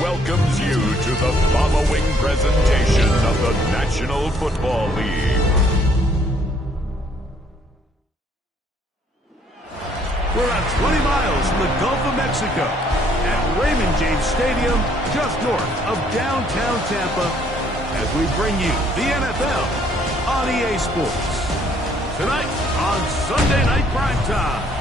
Welcomes you to the following presentation of the National Football League. We're about 20 miles from the Gulf of Mexico at Raymond James Stadium, just north of downtown Tampa, as we bring you the NFL on EA Sports. Tonight on Sunday Night Primetime.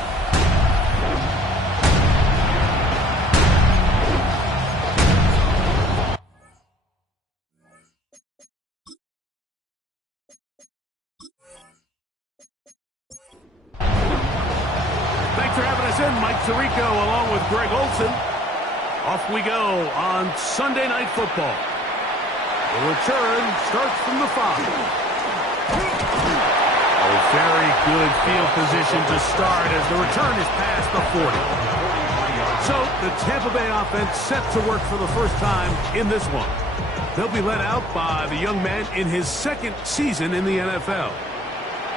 Mike Tirico along with Greg Olson. Off we go on Sunday Night Football. The return starts from the 5. A very good field position to start as the return is past the 40. So the Tampa Bay offense set to work for the first time in this one. They'll be led out by the young man in his second season in the NFL.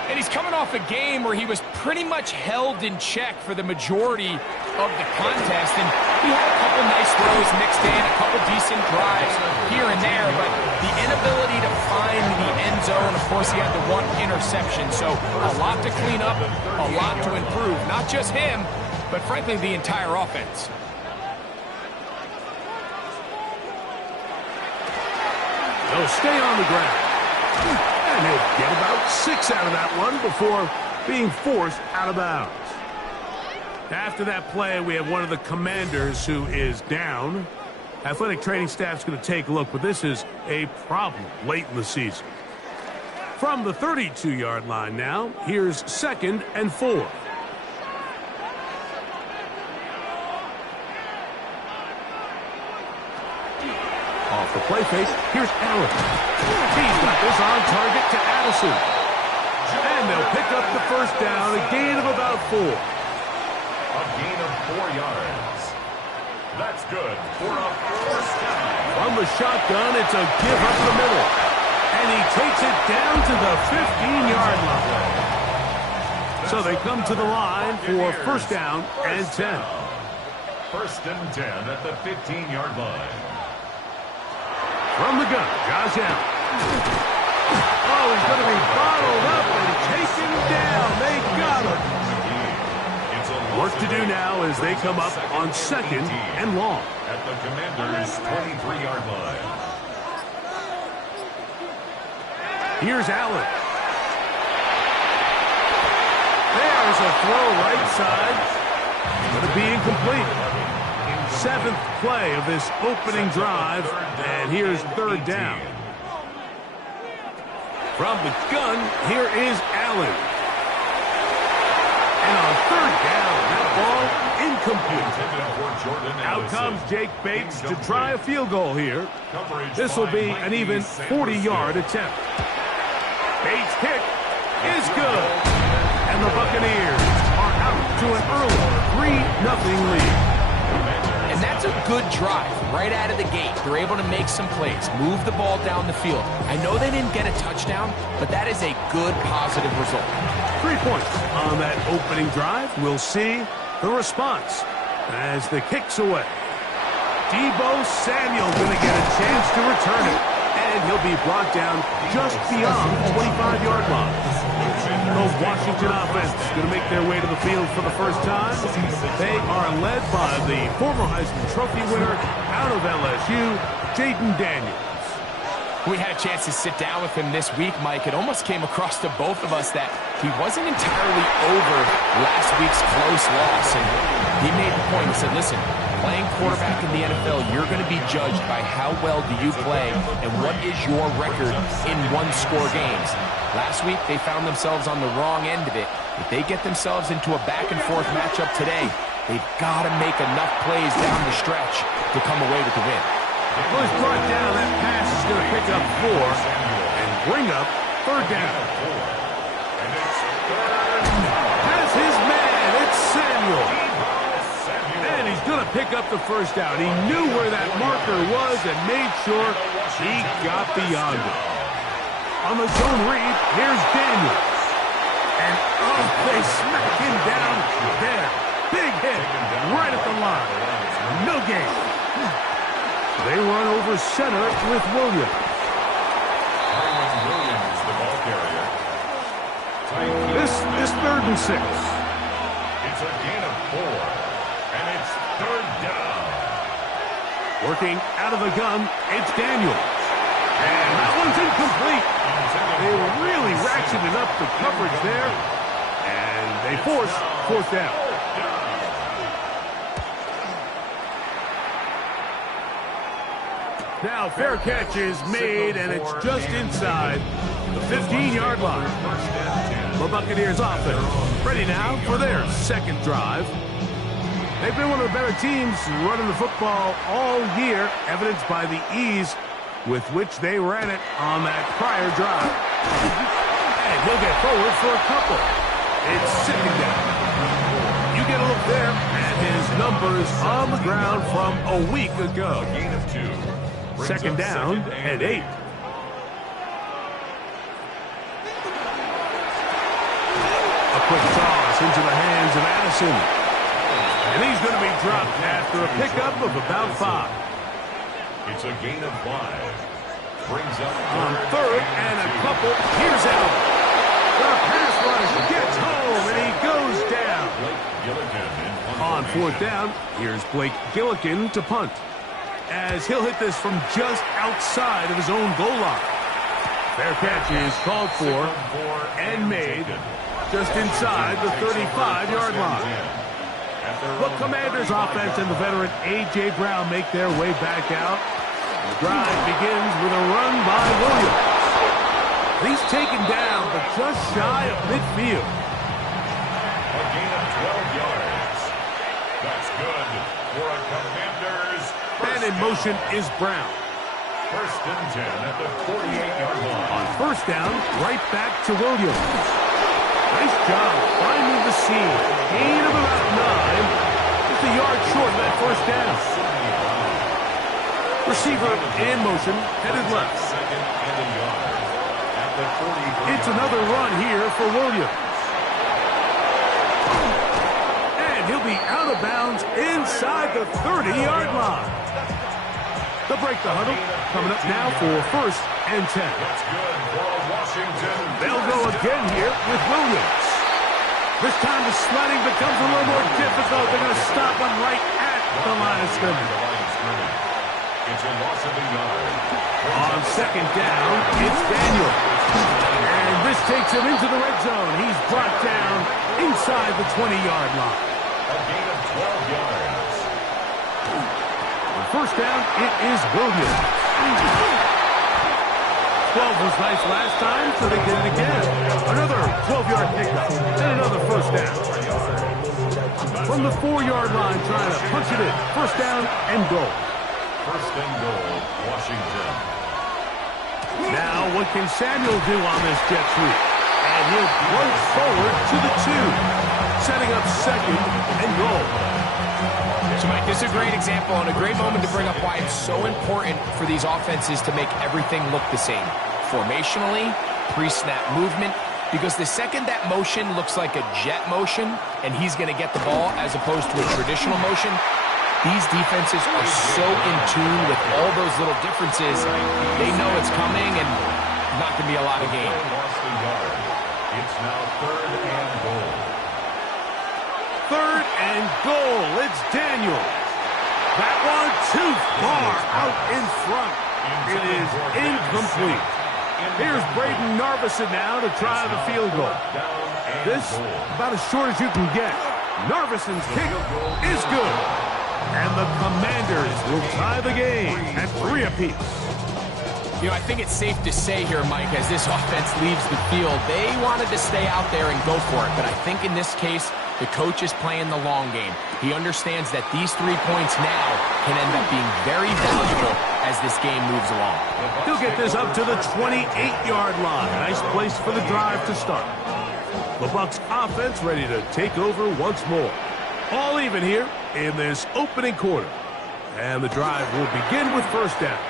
And he's coming off a game where he was pretty much held in check for the majority of the contest. And he had a couple nice throws mixed in, a couple decent drives here and there. But the inability to find the end zone, of course, he had the one interception. So a lot to clean up, a lot to improve. Not just him, but frankly, the entire offense. They'll stay on the ground. And he'll get about 6 out of that one before being forced out of bounds. After that play, we have one of the Commanders who is down. Athletic training staff's going to take a look, but this is a problem late in the season. From the 32-yard line now, here's 2nd and 4. Off the play fake, here's Allen. He's got this on target to Addison. And they'll pick up the first down, a gain of about 4. A gain of 4 yards. That's good for a first down. From the shotgun, it's a give up the middle. And he takes it down to the 15-yard line. So they come to the line for first down and 10. First and 10 at the 15-yard line. From the gun, Josh Allen. Oh, he's going to be bottled up and taken down. They got him. Work to do now as they come up on 2nd and long. At the Commanders' 23-yard line. Here's Allen. There's a throw right side. Going to be incomplete. 7th play of this opening drive, and here's 3rd down. From the gun, here is Allen. And on 3rd down, that ball incomplete. Out comes Jake Bates to try a field goal here. This will be an even 40-yard attempt. Bates' kick is good. And the Buccaneers are out to an early 3-0 lead. And that's a good drive right out of the gate. They're able to make some plays, move the ball down the field. I know they didn't get a touchdown, but that is a good, positive result. 3 points on that opening drive. We'll see the response as the kick's away. Deebo Samuel going to get a chance to return it, and he'll be brought down just beyond the 25-yard line. The Washington offense going to make their way to the field for the first time. They are led by the former Heisman Trophy winner out of LSU, Jaden Daniels. We had a chance to sit down with him this week, Mike. It almost came across to both of us that he wasn't entirely over last week's close loss. And he made the point. He said, listen, playing quarterback in the NFL, you're going to be judged by how well do you play and what is your record in one-score games. Last week, they found themselves on the wrong end of it. If they get themselves into a back-and-forth matchup today, they've got to make enough plays down the stretch to come away with the win. Well, he's brought down. That pass is going to pick up 4 and bring up Third down. And it's third. Has his man. It's Samuel. Samuel. And he's going to pick up the first down. He knew where that marker was and made sure he got beyond it. On the zone read, here's Daniels. And, oh, they smack him down there. Big hit right at the line. No gain. They run over center with Williams. Williams, the ball carrier. This 3rd and 6. It's a gain of 4. And it's third down. Working out of the gun, it's Daniels. And that one's incomplete. They really ratcheted up the coverage there. And they force 4th down. Now fair catch is made, and it's just inside the 15-yard line. The Buccaneers offense ready now for their 2nd drive. They've been one of the better teams running the football all year, evidenced by the ease with which they ran it on that prior drive. And he'll get forward for a couple. It's 2nd down. You get a look there at his numbers on the ground from a week ago. Gain of 2. 2nd down and 8. A quick toss into the hands of Addison. And he's going to be dropped after a pickup of about 5. It's a gain of 5. Brings up On 3rd and a couple. Here's Allen. The pass rush gets home, and he goes down. On 4th down, here's Blake Gillikin to punt, as he'll hit this from just outside of his own goal line. Fair catch is called for and made just inside the 35-yard line. The Commanders' offense and the veteran A.J. Brown make their way back out. The drive begins with a run by Williams. He's taken down, but just shy of midfield. A gain of 12 yards. That's good for a Commanders. And in motion is Brown. 1st and 10 at the 48-yard line. On 1st down, right back to Williams. Nice job finding the seam. Gain of about 9. Just a yard short of that 1st down. Receiver in motion, headed left. 2nd and a yard at the 43. It's another run here for Williams. And he'll be out of bounds inside the 30-yard line. They'll break the huddle. Coming up now for 1st and 10. That's good for Washington. They'll go again here with Williams. This time the sledding becomes a little more difficult. They're going to stop him right at the line of scrimmage. It's a loss of a yard. On 2nd down, it's Daniel. And this takes him into the red zone. He's brought down inside the 20-yard line. A gain of 12 yards. On 1st down, it is Williams. 12 was nice last time, so they did it again. Another 12-yard pickup and another 1st down. From the 4-yard line, trying to punch it in. 1st down and goal. 1st and goal, Washington. Now, what can Samuel do on this jet sweep? And he'll run forward to the 2, setting up 2nd and goal. So, Mike, this is a great example and a great moment to bring up why it's so important for these offenses to make everything look the same. Formationally, pre-snap movement, because the second that motion looks like a jet motion and he's going to get the ball as opposed to a traditional motion, these defenses are so in tune with all those little differences. They know it's coming and not going to be a lot of gain. Lost a yard. It's now 3rd and goal. 3rd and goal. It's Daniel. That one too far out in front. It is incomplete. Here's Braden Narvison now to try the field goal. This about as short as you can get. Narvison's kick is good. And the Commanders will tie the game at 3 apiece. You know, I think it's safe to say here, Mike, as this offense leaves the field, they wanted to stay out there and go for it. But I think in this case, The coach is playing the long game. He understands that these 3 points now can end up being very valuable as this game moves along. He'll get this up to the 28-yard line. Nice place for the drive to start. The Bucs offense ready to take over once more. All even here in this opening quarter. And the drive will begin with first down.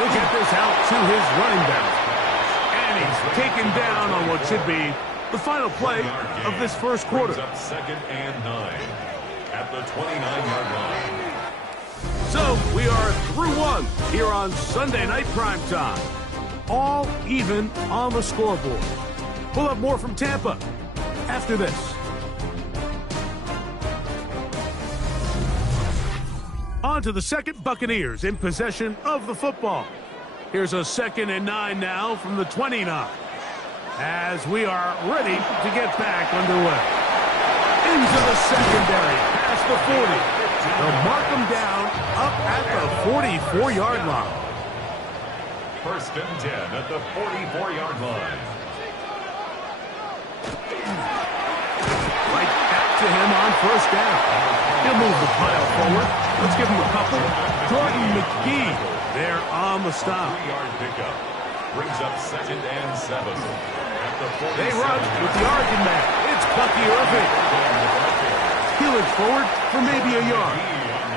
He'll get this out to his running back. And he's taken down on what should be the final play of this first quarter. Up 2nd and 9 at the 29-yard line. So we are through one here on Sunday Night Primetime. All even on the scoreboard. We'll have more from Tampa after this. On to the second. Buccaneers in possession of the football. Here's a 2nd and 9 now from the 29. As we are ready to get back underway. Into the secondary, past the 40. They'll mark them down up at the 44-yard line. 1st and 10 at the 44-yard line. Right back to him on first down. He'll move the pile forward. Let's give him a couple. Jordan McGee there on the stop. 3-yard pickup. Brings up 2nd and 7. At the 47. They run with the Arkin man. It's Bucky Irving. He looks forward for maybe a yard.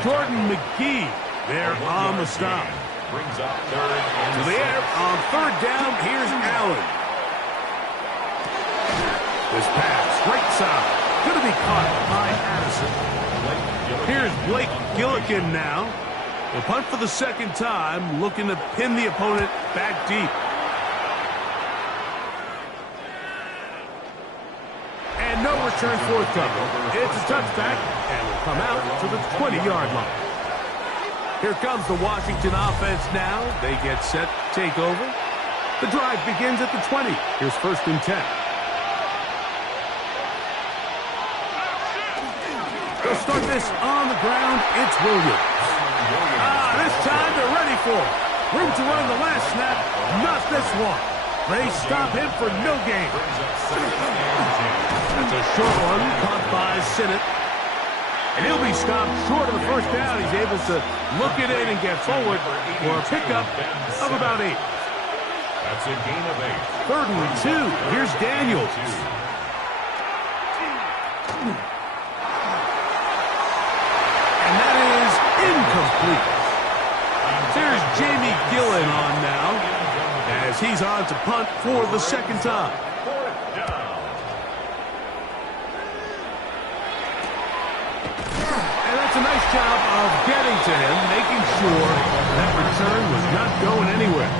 Jordan McGee there on the stop. Brings up 3rd and To the air on 3rd down. Here's Allen. This pass, right side. Going to be caught by Addison. Here's Blake Gillikin now. He'll punt for the 2nd time, looking to pin the opponent back deep. And no return forthcoming. It's a touchback, and will come out to the 20-yard line. Here comes the Washington offense now. They get set to take over. The drive begins at the 20. Here's 1st and 10. They'll start this on the ground. It's Williams. This time they're ready for it. Room to run the last snap. Not this one. They stop him for no gain. That's a short one caught by Sinnott. And he'll be stopped short of the first down. He's able to look it in and get forward for a pickup of about 8. That's a gain of 8. 3rd and 2. Here's Daniels. And that is incomplete. There's Jamie Gillen on now as he's on to punt for the 2nd time. 4th down. And that's a nice job of getting to him, making sure that return was not going anywhere.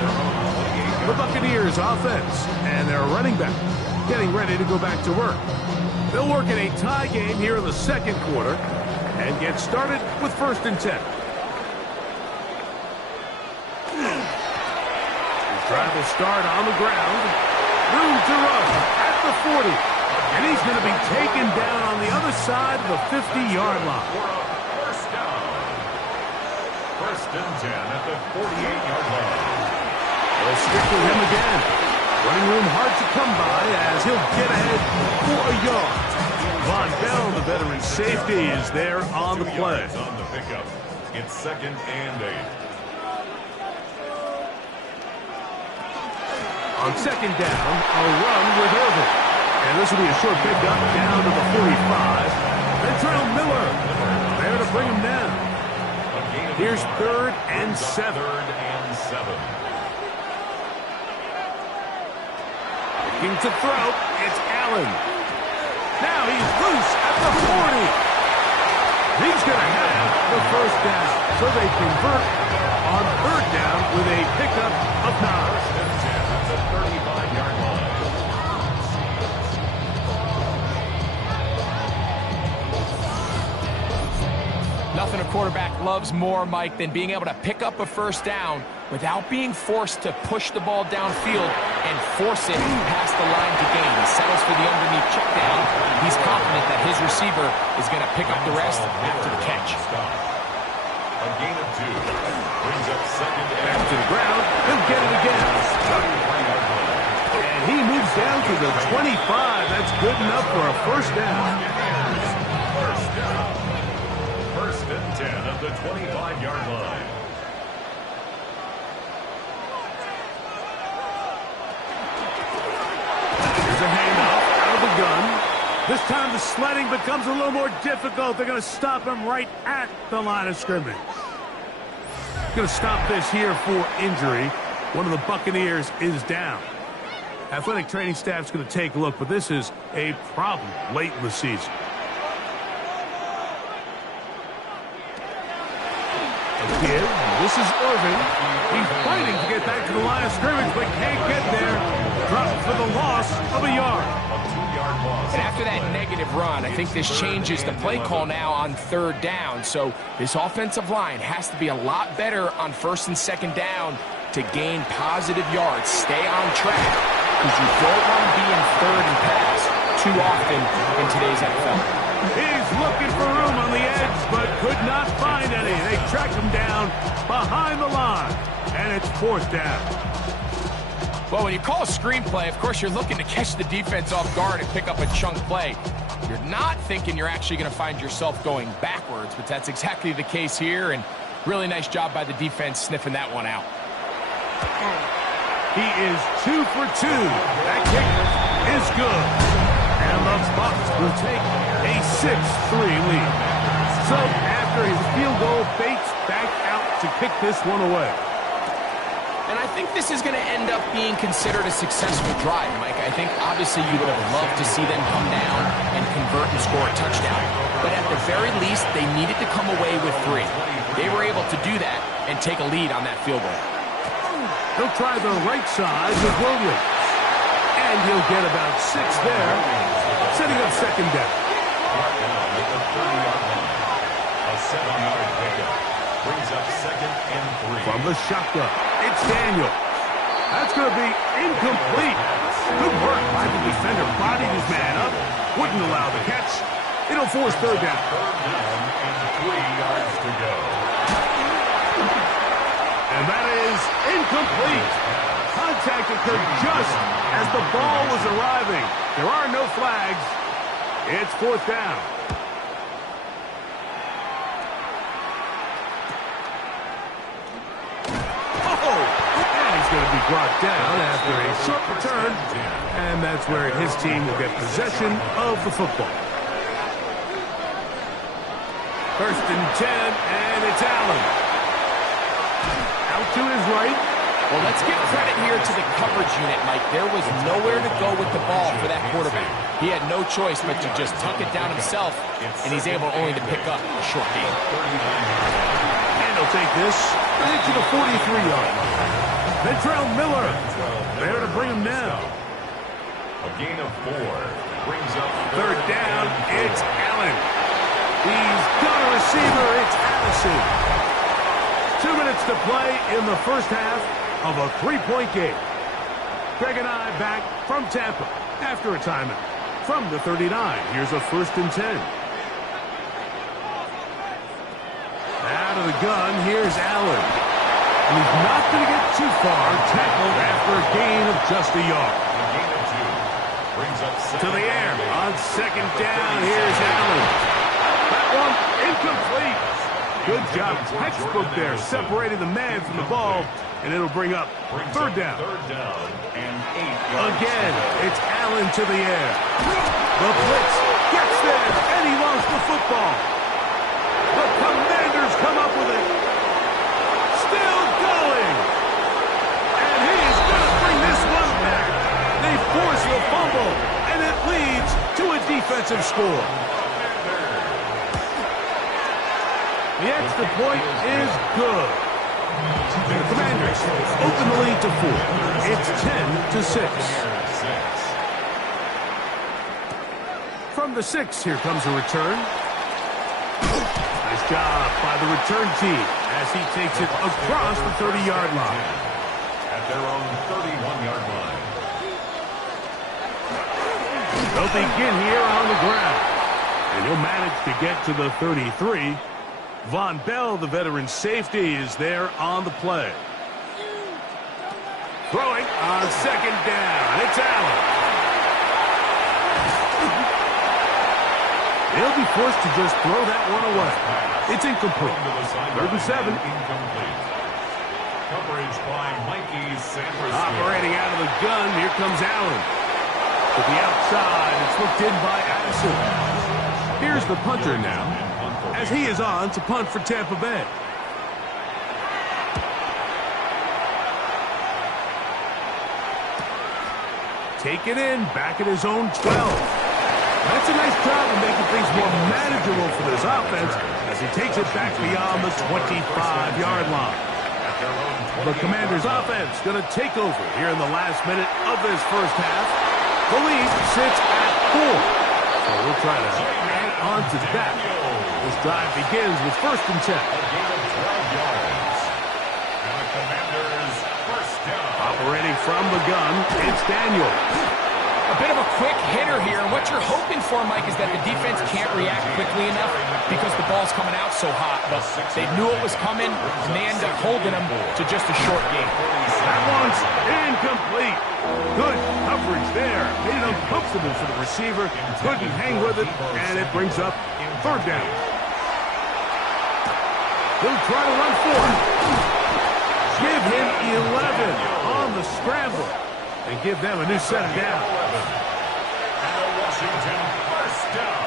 The Buccaneers offense and their running back getting ready to go back to work. They'll work in a tie game here in the 2nd quarter and get started with 1st and 10. His drive will start on the ground. Room to run at the 40. And he's going to be taken down on the other side of the 50-yard line. For a 1st down. 1st and 10 at the 48-yard line. They'll stick with him again. Running room hard to come by as he'll get ahead for a yard. Von Bell, the veteran safety, is there on the play. On the pickup. It's 2nd and 8. On 2nd down, a run with Irving. And this will be a short pickup down to the 45. Ventrell Miller there to bring him down. Here's 3rd and 7. 3rd and 7. Looking to throw, it's Allen. Now he's loose at the 40. He's going to have the 1st down. So they convert on 3rd down with a pickup of 9. 1st and 10 at the 35-yard line. Nothing a quarterback loves more, Mike, than being able to pick up a 1st down without being forced to push the ball downfield and force it past the line to gain. He settles for the underneath check down. He's confident that his receiver is going to pick up the rest after the catch. A gain of 2. Brings up 2nd and Back to the ground. He'll get it again. And he moves goes down to the 25. That's good enough for a first down. First down. First and 10 at the 25-yard line. Here's a handoff out of the gun. This time the sledding becomes a little more difficult. They're going to stop him right at the line of scrimmage. Going to stop this here for injury. One of the Buccaneers is down. Athletic training staff's going to take a look, but this is a problem late in the season. Again, this is Irvin. He's fighting to get back to the line of scrimmage, but can't get there. Dropped for the loss of a yard. And after that negative run, I think this changes the play call now on third down. So this offensive line has to be a lot better on first and second down to gain positive yards. Stay on track, because you don't want to be in third and pass too often in today's NFL. He's looking for room on the edge, but could not find any. They track him down behind the line, and it's fourth down. Well, when you call a screenplay, of course, you're looking to catch the defense off guard and pick up a chunk play. You're not thinking you're actually going to find yourself going backwards, but that's exactly the case here, and really nice job by the defense sniffing that one out. He is 2 for 2. That kick is good. And the Bucs will take a 6-3 lead. So after his field goal, Bates back out to kick this one away. And I think this is going to end up being considered a successful drive, Mike. I think obviously you would have loved to see them come down and convert and score a touchdown. But at the very least, they needed to come away with 3. They were able to do that and take a lead on that field goal. He'll try the right side with Williams. And he'll get about 6 there, setting up second down. A 7-yard pickup brings up second and 3. From the shotgun, it's Daniel. That's going to be incomplete. Good work by the defender. Bodied his man up. Wouldn't allow the catch. It'll force third down. Third down and 3 yards to go. And that is incomplete. Contact occurred just as the ball was arriving. There are no flags. It's fourth down. And he's going to be brought down after a short return. And that's where his team will get possession of the football. First and 10, and it's Allen. Out to his right. Well, let's give credit here to the coverage unit, Mike. There was nowhere to go with the ball for that quarterback. He had no choice but to just tuck it down himself, and he's able only to pick up a short gain. And he'll take this right to the 43-yard line. Ventrell Miller there to bring him down. A gain of 4 brings up Third down, it's Allen. He's got a receiver, it's Addison. 2 minutes to play in the first half of a 3-point game. Greg and I back from Tampa after a timeout. From the 39, here's a first and 10. Out of the gun, here's Allen. And he's not going to get too far, tackled after a gain of just a yard. a gain of 2 brings up To the air on second down, here's Allen. That one incomplete. Good job, textbook there, separating the man from the ball, and it'll bring up third down. Third down and 8 yards. Again, it's Allen to the air. The blitz gets there, and he lost the football. The Commanders come up with it. Still going. And he's going to bring this one back. They force the fumble, and it leads to a defensive score. The extra point is good. The Commanders open the lead to 4. It's 10-6. From the 6, here comes a return. Nice job by the return team as he takes it across the 30-yard line. At their own 31-yard line. They'll begin here on the ground. And he'll manage to get to the 33. Von Bell, the veteran safety, is there on the play. Throwing on second down. It's Allen. They'll be forced to just throw that one away. It's incomplete. 3rd and 7. Incomplete. Coverage by Mikey Sanders. Operating out of the gun, here comes Allen. To the outside, it's looked in by Addison. Here's the punter now, as he is on to punt for Tampa Bay. Take it in, back at his own 12. That's a nice job of making things more manageable for this offense as he takes it back beyond the 25-yard line. The Commanders' offense going to take over here in the last minute of this first half. The lead sits at 4. So we'll try to add on to that. This drive begins with 1st and 10. A gain of 12 yards. And the Commanders first down. Operating from the gun, it's Daniel. A bit of a quick hitter here. And what you're hoping for, Mike, is that the defense can't react quickly enough because the ball's coming out so hot. But they knew it was coming, and they end up holding them to just a short game. That one's incomplete. Good coverage there. Made it uncomfortable for the receiver. Couldn't hang with it, and it brings up 3rd down. He'll try to run for it. Give him 11 on the scramble and give them a new set of downs. And a Washington first down.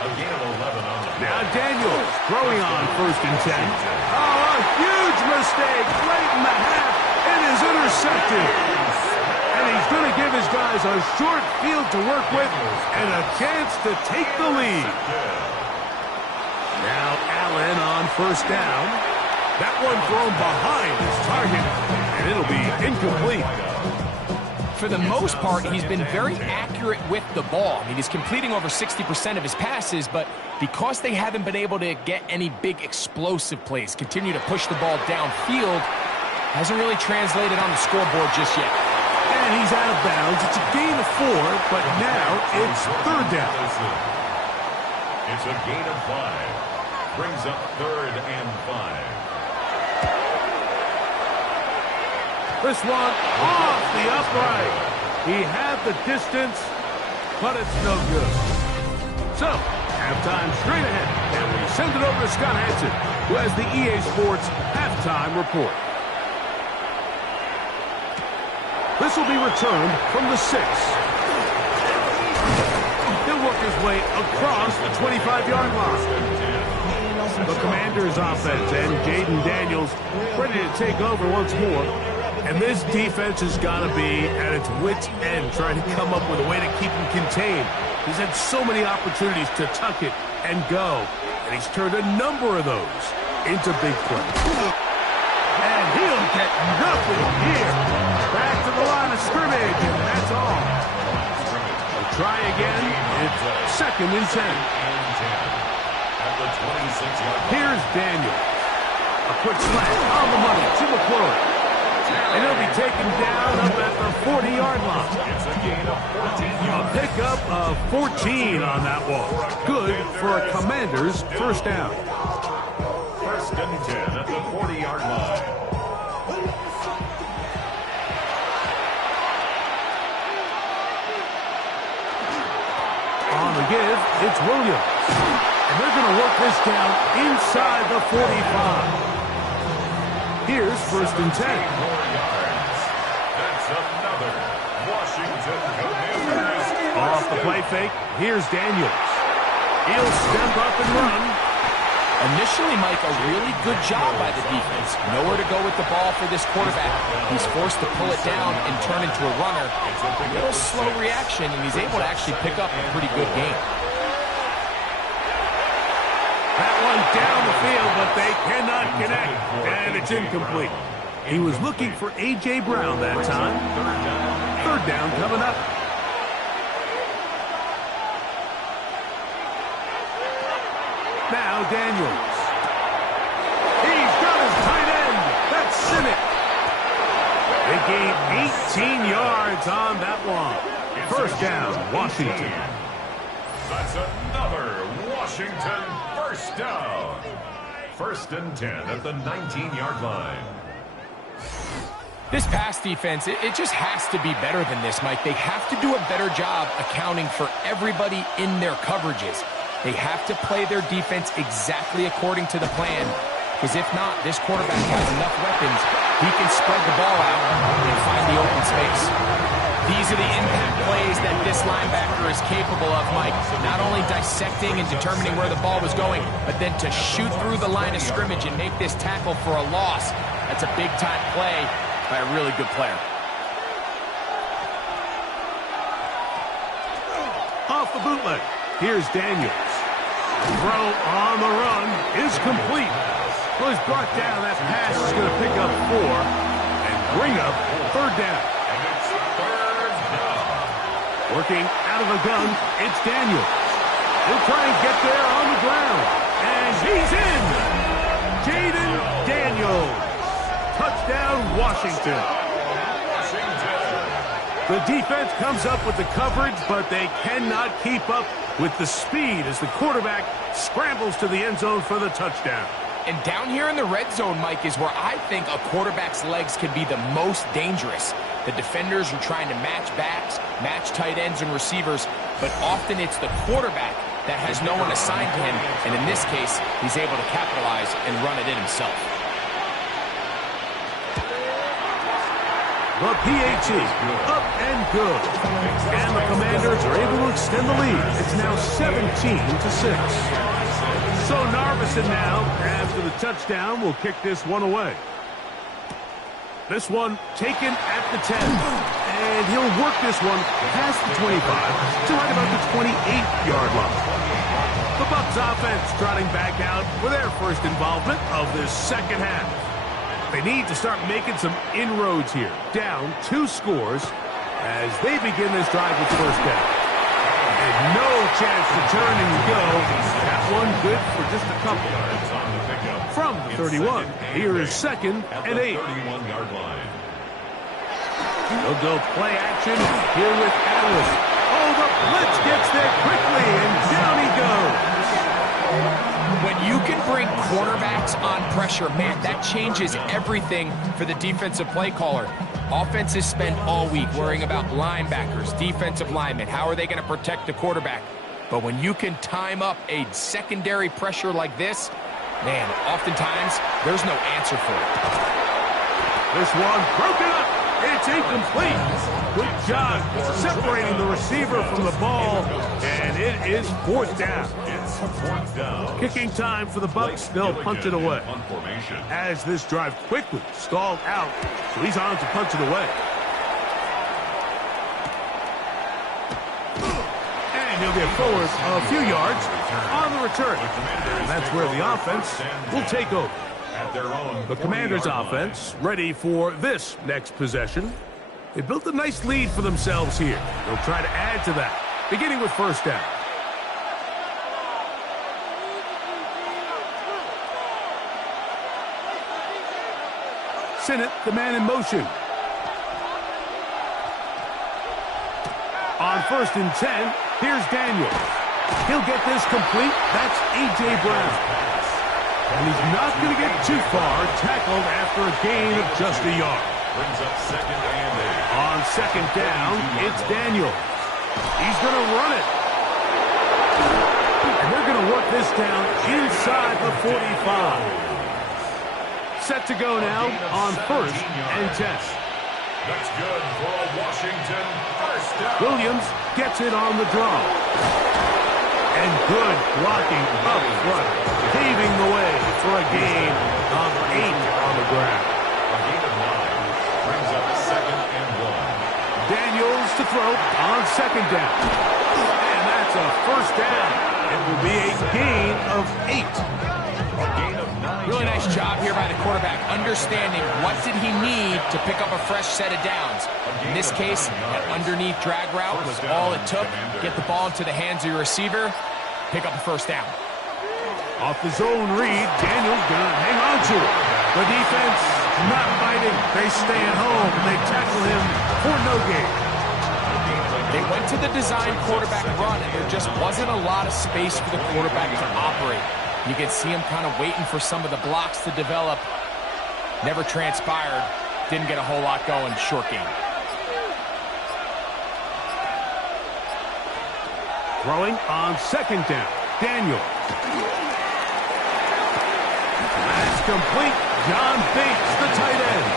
A gain of 11 on the Now Daniels throwing on 1st and 10. Oh, a huge mistake late in the half. It is intercepted. And he's going to give his guys a short field to work with and a chance to take the lead. Now Allen on 1st down. That one thrown behind his target, and it'll be incomplete. For the most part, he's been very accurate with the ball. I mean, he's completing over 60% of his passes, but because they haven't been able to get any big explosive plays, continue to push the ball downfield, hasn't really translated on the scoreboard just yet. And he's out of bounds. It's a gain of 4, but now it's 3rd down. It's a gain of 5. Brings up 3rd and 5. This one off the upright. He had the distance, but it's no good. So, halftime straight ahead, and we send it over to Scott Hansen, who has the EA Sports halftime report. This will be returned from the 6. He'll work his way across the 25-yard line. The Commanders' offense and Jaden Daniels ready to take over once more. And this defense has got to be at its wit's end trying to come up with a way to keep him contained. He's had so many opportunities to tuck it and go, and he's turned a number of those into big plays. And he'll get nothing here. Back to the line of scrimmage, and that's all. They'll try again. It's 2nd and 10. At the 26-yard line. Here's Daniel. A quick slant on the money to McClure. And he'll be taken down up at the 40-yard line. It's a gain of 14 A yards. pickup of 14 on that one. Good for a Commanders' first down. 1st and 10 at the 40-yard line. On the give, it's Williams. And they're going to work this down inside the 45. Here's 1st and 10. 4 yards. That's another Washington Commanders. Off the play fake, here's Daniels. He'll step up and run. Initially, Mike, a really good job by the defense. Nowhere to go with the ball for this quarterback. He's forced to pull it down and turn into a runner. A little slow reaction, and he's able to actually pick up a pretty good game. That one down the field, but they cannot connect, and it's incomplete. He was looking for A.J. Brown that time. 3rd down coming up. Now Daniels. He's got his tight end. That's Simmett. They gain 18 yards on that one. 1st down, Washington. That's another Washington first down. 1st and 10 at the 19-yard line. This pass defense, it just has to be better than this, Mike. They have to do a better job accounting for everybody in their coverages. They have to play their defense exactly according to the plan, because if not, this quarterback has enough weapons. He can spread the ball out and find the open space. These are the impact plays that this linebacker is capable of, Mike. Not only dissecting and determining where the ball was going, but then to shoot through the line of scrimmage and make this tackle for a loss. That's a big-time play by a really good player. Off the bootleg, here's Daniels. Throw on the run is complete. Well, he's brought down. That pass is going to pick up 4 and bring up 3rd down. Working out of the gun, it's Daniels. He'll try and get there on the ground. And he's in! Jaden Daniels. Touchdown, Washington. The defense comes up with the coverage, but they cannot keep up with the speed as the quarterback scrambles to the end zone for the touchdown. And down here in the red zone, Mike, is where I think a quarterback's legs can be the most dangerous. The defenders are trying to match backs, match tight ends and receivers, but often it's the quarterback that has no one assigned to him, and in this case, he's able to capitalize and run it in himself. The PAT, up and good. And the Commanders are able to extend the lead. It's now 17-6. So Narveson now, after the touchdown, will kick this one away. This one taken at the 10. And he'll work this one past the 25 to right about the 28-yard line. The Bucs offense trotting back out for their first involvement of this second half. They need to start making some inroads here. Down 2 scores as they begin this drive with first down. And no chance to turn and go. That one good for just a couple. From the 31, here is 2nd and 8. They'll go play action here with Atlas. Oh, the blitz gets there quickly, and down he goes. When you can bring quarterbacks on pressure, man, that changes everything for the defensive play caller. Offenses spend all week worrying about linebackers, defensive linemen. How are they going to protect the quarterback? But when you can time up a secondary pressure like this, man, oftentimes there's no answer for it. This one broken up. It's incomplete. Good job separating the receiver from the ball, and it is 4th down. Kicking time for the Bucs. They'll punt it away. As this drive quickly stalled out, so he's on to punch it away. And he'll get forward a few yards on the return. And that's where the offense will take over. The Commanders' offense ready for this next possession. They built a nice lead for themselves here. They'll try to add to that, beginning with first down. Sinnott, the man in motion. On 1st and 10, here's Daniels. He'll get this complete. That's A.J. Brown. And he's not going to get too far, tackled after a gain of just a yard. Brings up 2nd and 8. On 2nd down, it's Daniels. He's going to run it. And they're going to work this down inside the 45. Set to go now on 1st and 10. That's good for a Washington first down. Williams gets it on the draw. And good blocking up front, paving the way for a gain of 8 on the ground. A gain of 9 brings up 2nd and 1. Daniels to throw on 2nd down. And that's a first down. It will be a gain of 8. A gain of 9. Really nice job here by the quarterback, understanding what did he need to pick up a fresh set of downs. In this case, that underneath drag route was all it took. Get the ball into the hands of your receiver, pick up a first down. Off the zone read, Daniels gonna hang on to it. The defense not fighting. They stay at home and they tackle him for no gain. They went to the design quarterback run, and there just wasn't a lot of space for the quarterback to operate. You can see him kind of waiting for some of the blocks to develop. Never transpired. didn't get a whole lot going. Short game. Throwing on second down. Daniel. That's complete. John Bates, the tight end.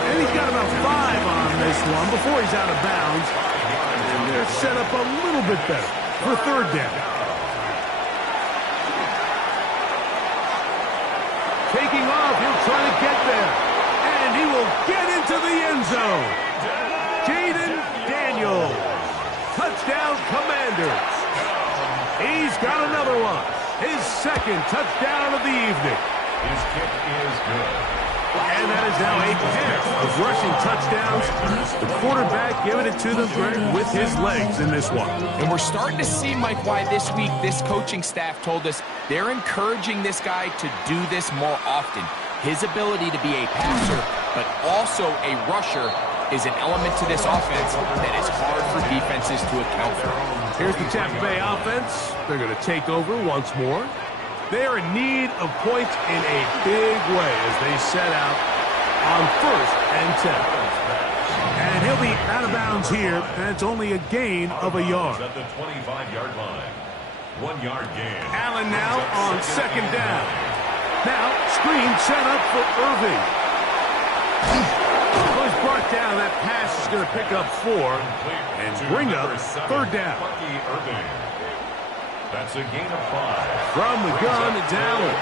And he's got about 5 on this one before he's out of bounds. And they're set up a little bit better for third down. Taking off, he'll try to get there. And he will get into the end zone. Jaden Daniels. Touchdown, Commanders. He's got another one. His second touchdown of the evening. His kick is good. And that is now a pair of rushing touchdowns. The quarterback giving it to them with his legs in this one. And we're starting to see, Mike, why this week this coaching staff told us they're encouraging this guy to do this more often. His ability to be a passer, but also a rusher, is an element to this offense that is hard for defenses to account for. Here's the Tampa Bay offense. They're going to take over once more. They're in need of points in a big way as they set out on 1st and 10. And he'll be out of bounds here. That's only a gain of a yard. At the 25-yard line. 1 yard gain. Allen now on second down. Now, screen set up for Irving. Was brought down. That pass is going to pick up 4 and bring up third down. That's a gain of 5. From the gun, it's Allen.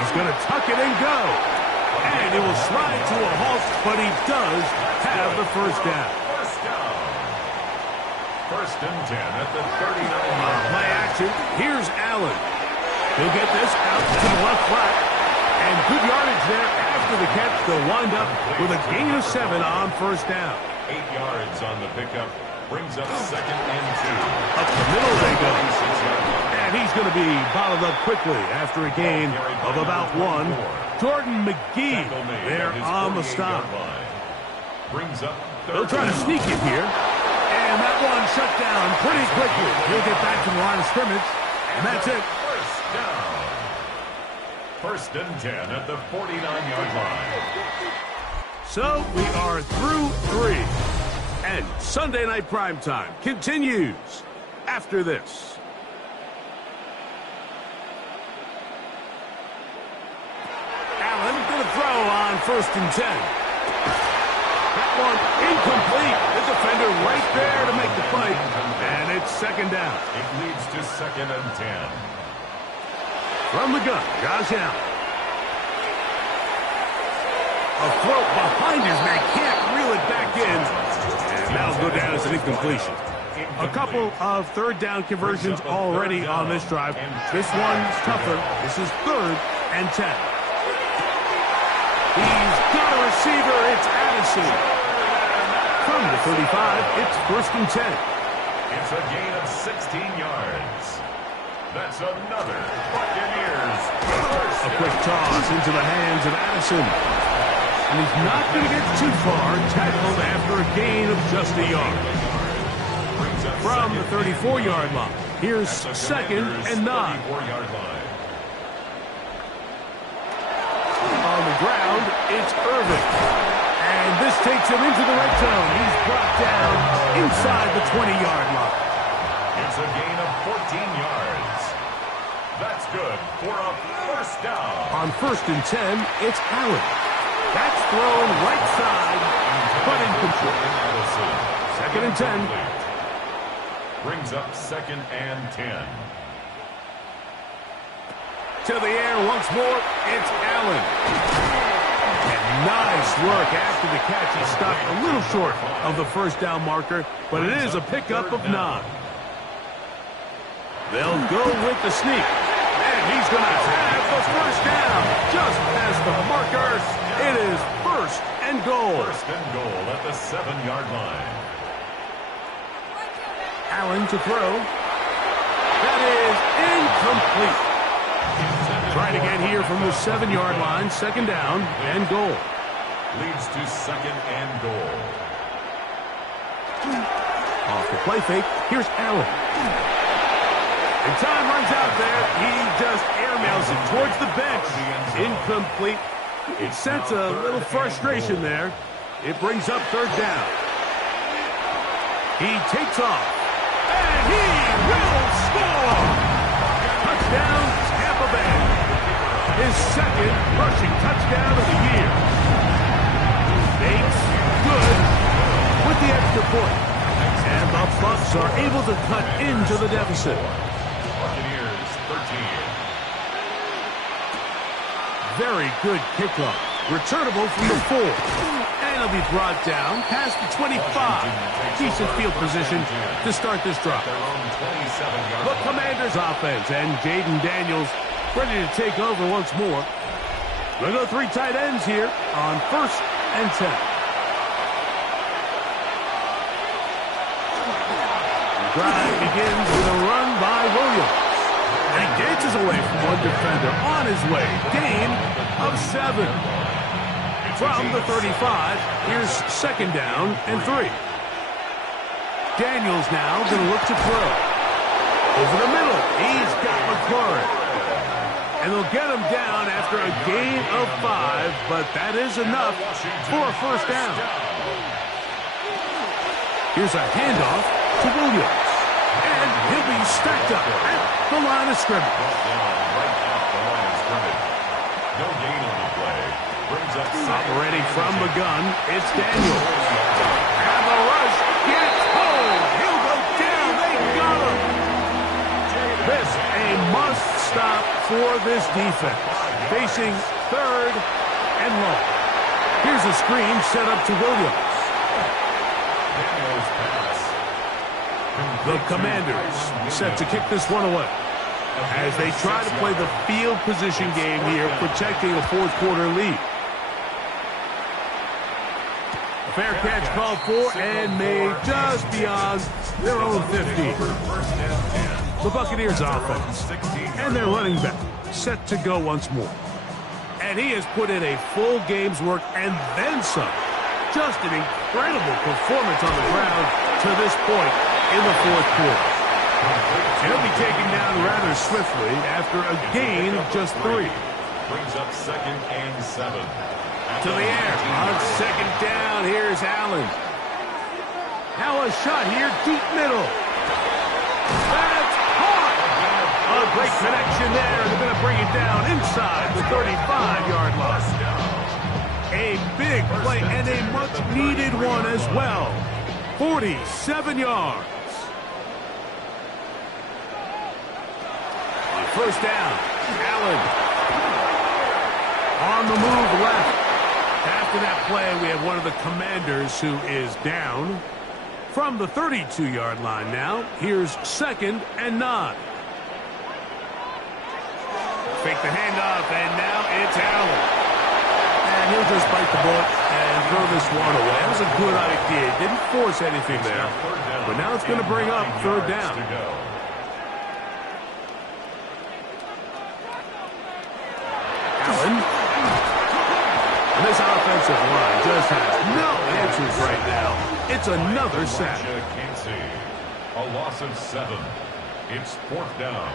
He's going to tuck it and go. And it will slide to a halt, but he does have the first down. First and 10 at the 39-yard line. Play action. Here's Allen. He'll get this out to the left flat. And good yardage there after the catch. They'll wind up with a gain of 7 on first down. 8 yards on the pickup. Brings up second and 2. Up the middle they go. And he's going to be bottled up quickly after a gain of about 1. Jordan McGee there on the stop. Brings up They'll try to sneak it here. And that one shut down pretty quickly. He'll get back to the line of scrimmage. And that's it. First down. First and 10 at the 49-yard line. So we are through 3. And Sunday Night Primetime continues after this. Allen going to throw on 1st and 10. That one incomplete. The defender right there to make the play. And it's second down. It leads to second and 10. From the gun, Josh Allen. A throw behind his man. Can't reel it back in. And that'll go down as an incompletion. A couple of third down conversions already on this drive. This one's tougher. This is 3rd and 10. He's got a receiver. It's Addison. From the 35, it's 1st and 10. It's a gain of 16 yards. That's another Bucaneers. A quick toss into the hands of Addison. And he's not going to get too far, tackled after a gain of just a yard. From the 34-yard line, here's second and 9. On the ground, it's Irving. And this takes him into the red zone. He's brought down inside the 20-yard line. It's a gain of 14 yards. That's good for a first down. On 1st and 10, it's Allen. That's thrown right side, but incomplete. Second and 10. Brings up second and 10. To the air once more, it's Allen. And nice work after the catch. He stopped a little short of the first down marker, but it is a pickup of 9. They'll go with the sneak. And he's going to have the first down. Just as the marker, it is 1st and goal. 1st and goal at the 7-yard line. Allen to throw. That is incomplete. Trying again here from the 7-yard line. 2nd down and goal. Leads to 2nd and goal. Off the play fake. Here's Allen. And time runs out there. He just airmails it towards the bench. Incomplete. It sets a little frustration there. It brings up third down. He takes off. And he will score! Touchdown, Tampa Bay. His second rushing touchdown of the year. Bates, good, with the extra point. And the Bucs are able to cut into the deficit. Bucaneers 13. Very good kickoff. Returnable from the 4. And it'll be brought down past the 25. Decent field position to start this drive. The Commanders offense and Jaden Daniels ready to take over once more. We'll go 3 tight ends here on 1st and 10. The drive begins with a run by Williams. And he dances away from one defender on his way. Gain of 7. From the 35, here's 2nd down and 3. Daniels now going to look to throw. Over the middle, he's got McLaurin. And they'll get him down after a gain of 5, but that is enough for a 1st down. Here's a handoff to Williams. And he'll be stacked up at the line of scrimmage. Right at the line of scrimmage. No gain on the play. Brings up operating from the gun, it's Daniels. And the rush gets home. He'll go down. They got him. This a must stop for this defense. Facing 3rd and long. Here's a screen set up to Williams. The Commanders set to kick this one away as they try to play the field position game here, protecting a 4th quarter lead. A fair catch called for and made just beyond their own 50. The Buccaneers offense and their running back set to go once more. And he has put in a full game's work and then some. Just an incredible performance on the ground to this point in the 4th quarter. He'll be taken down rather swiftly after a gain of just 3. Brings up 2nd and 7. To the air on 2nd down. Here's Allen. Now a shot here, deep middle. That's caught. A great connection there. They're going to bring it down inside the 35-yard line. A big play and a much-needed one as well. 47 yards. On 1st down, Allen. On the move left. After that play, we have one of the Commanders who is down. From the 32-yard line now, here's 2nd and 9. Fake the handoff, and now it's Allen. And he'll just bite the bullet and throw this one away. That was a good idea. Didn't force anything there. But now it's going to bring up 3rd down. Allen. And this offensive line just has no answers right now. It's another sack. A loss of 7. It's 4th down.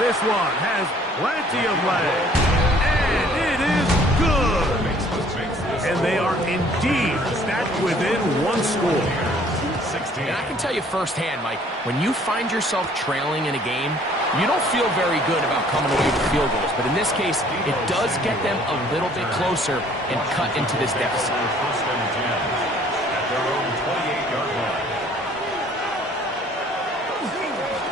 This one has plenty of legs. And it is good. And they are indeed back within 1 score. And I can tell you firsthand, Mike, when you find yourself trailing in a game, you don't feel very good about coming away with field goals. But in this case, it does get them a little bit closer and cut into this deficit. At their own 28-yard line.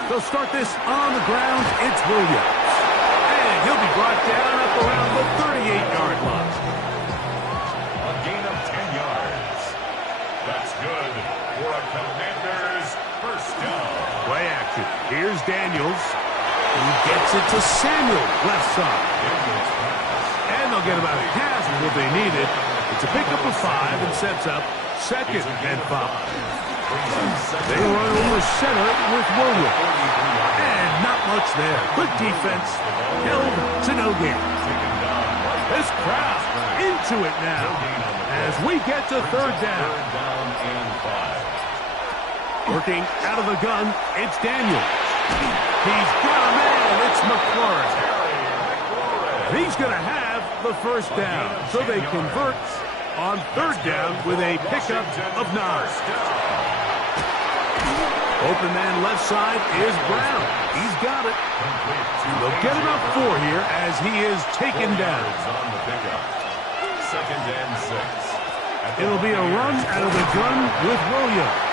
They'll start this on the ground. It's Williams. And he'll be brought down up around the 38-yard line. A gain of 10 yards. That's good for a Commanders 1st down. Play action. Here's Daniels. He gets it to Samuel, left side. And they'll get about half of what they needed. It's a pickup of 5 and sets up 2nd and 5. They run over center with Williams. And not much there. Good defense. Held to no gain. This crowd into it now as we get to 3rd down. Working out of the gun, it's Daniels. He's got a man. It's McLaurin. He's going to have the first down. So they convert on third down with a pickup of 9. Open man left side is Brown. He's got it. They'll get it up 4 here as he is taken down. Second and 6. It'll be a run out of the gun with Williams.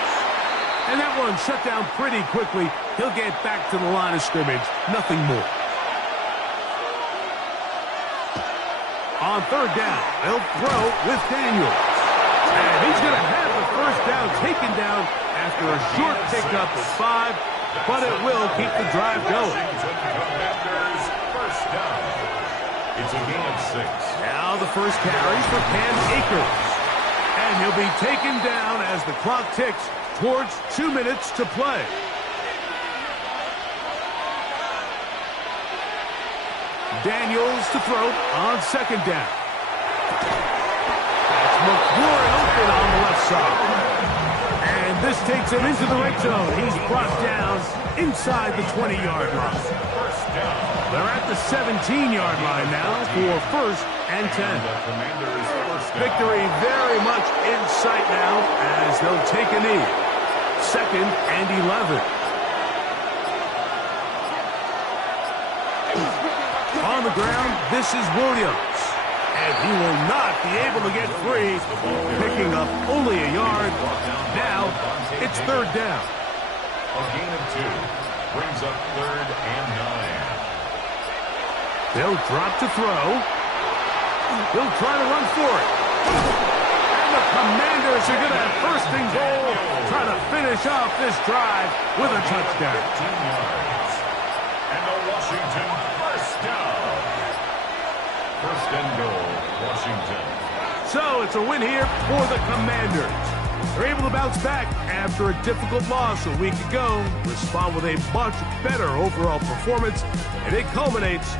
And that one shut down pretty quickly. He'll get back to the line of scrimmage. Nothing more. On third down, they'll throw with Daniels. And he's going to have the first down taken down after a short pickup of 5, but it will keep the drive going. First down. It's a gain of 6. Now the first carry for Cam Akers. And he'll be taken down as the clock ticks towards 2 minutes to play. Daniels to throw on second down. That's McLaurin open on the left side. And this takes him into the red zone. He's brought down inside the 20-yard line. They're at the 17-yard line now for first and 10. Victory very much in sight now as they'll take a knee. Second and 11. On the ground, this is Williams. And he will not be able to get free, picking up only a yard. Now, it's third down. A gain of 2 brings up third and 9. They'll drop to throw. He'll try to run for it. And the Commanders are going to have first and goal, trying to finish off this drive with a touchdown. 15 yards. And the Washington first down. First and goal, Washington. So it's a win here for the Commanders. They're able to bounce back after a difficult loss a week ago, respond with a much better overall performance, and it culminates